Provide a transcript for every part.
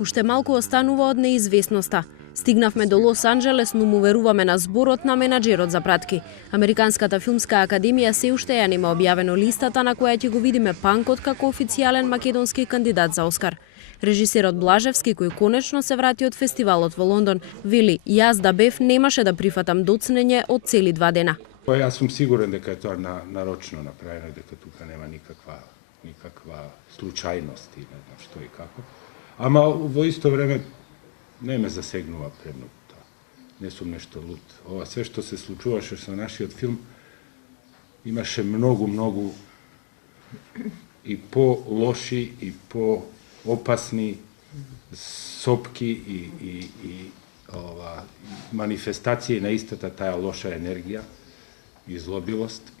Уште малку останува од неизвестноста. Стигнавме до Лос Анџелес, но му веруваме на зборот на менаџерот за пратки. Американската филмска академија се уште ја нема објавено листата на која ќе го видиме Панкот како официјален македонски кандидат за Оскар. Режисерот Блажевски, кој конечно се врати од фестивалот во Лондон, вели: "Јас да бев немаше да прифатам доцнење од цели 2 дена." Јас сум сигурен дека е тоа нарочно направено, дека тука нема никаква случајност и не знам што и како. Ама во исто време не ме засегнува премногу тоа. Не сум нешто луд. Ова све што се случуваше со нашиот филм имаше многу и по-лоши и по-опасни сопки и манифестации на истата таа лоша енергија и злобивост.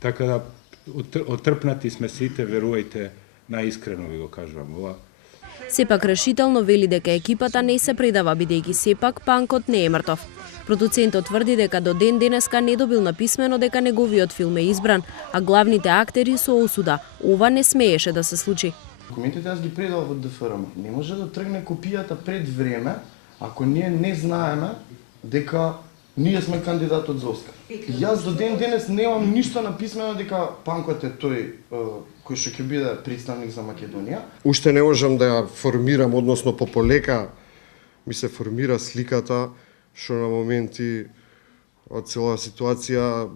Така да отрпнати сме сите, верувајте, наискрено ви го кажувам ова. Сепак решително вели дека екипата не се предава, бидејќи сепак Панкот не е мртов. Продуцентот тврди дека до ден денеска не добил написмено дека неговиот филм е избран, а главните актери со осуда. Ова не смееше да се случи. Документите јас ги предал во ДФРМ. Не може да тргне копијата пред време, ако ние не знаеме дека ние сме кандидатот за Оскар. Јас до ден денес немам ништо написмено дека Панкот е тој кој што ќе биде представник за Македонија. Уште не можам да ја формирам, односно пополека ми се формира сликата, што на моменти од цела ситуација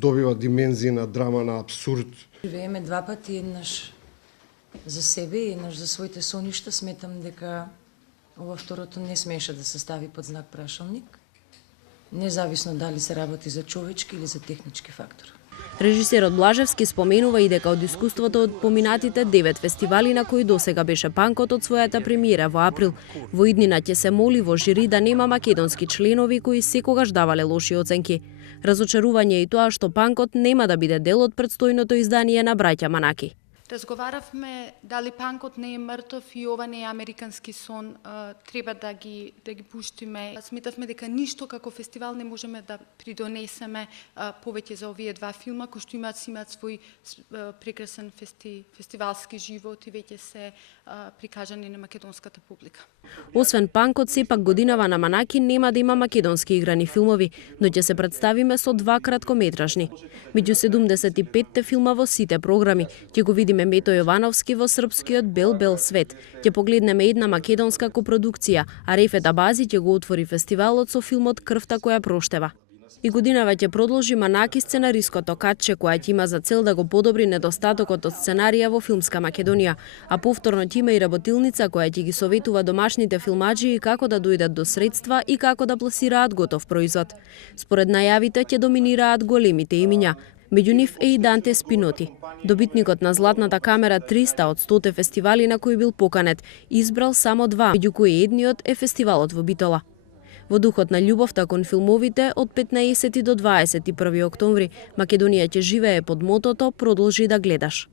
добива димензии на драма, на абсурд. Живееме 2 пати, еднаш за себе и еднаш за своите соништа. Сметам дека ова второто не смеше да се стави под знак прашалник, независно дали се работи за човечки или за технички фактор. Режисерот Блажевски споменува и дека од искуството од поминатите 9 фестивали на кои досега беше Панкот од својата премиера во април, во иднина ќе се моли во жири да нема македонски членови кои секогаш давале лоши оценки. Разочарување е и тоа што Панкот нема да биде дел од предстојното издание на Браќа Манаки. Разговаравме дали Панкот не е мртов и ова не е американски сон, треба да ги пуштиме. Сметавме дека ништо како фестивал не можеме да придонесеме повеќе за овие 2 филма кои што имаат свој прекрасен фестивалски живот и веќе се прикажани на македонската публика. Освен Панкот, сепак годинава на Манаки нема да има македонски играни филмови, но ќе се представиме со 2 краткометражни. Меѓу 75-те филма во сите програми ќе го видиме Мето Јовановски во српскиот Бел свет. Ќе погледнеме една македонска копродукција, а Рефет Абази ќе го отвори фестивалот со филмот Крвта која проштева. И годинава ќе продолжи Манаки сценариското катче, која ќе има за цел да го подобри недостатокот од сценарија во филмска Македонија, а повторно ќе има и работилница која ќе ги советува домашните филмаџи како да дојдат до средства и како да пласираат готов производ. Според најавите ќе доминираат големите имиња. Меѓу нив е и Данте Спиноти. Добитникот на Златната камера 300 од 100 фестивали на кои бил поканет, избрал само 2, меѓу кои едниот е фестивалот во Битола. Во духот на љубовта кон филмовите, од 15 до 21 октомври, Македонија ќе живее под мотото "Продолжи да гледаш".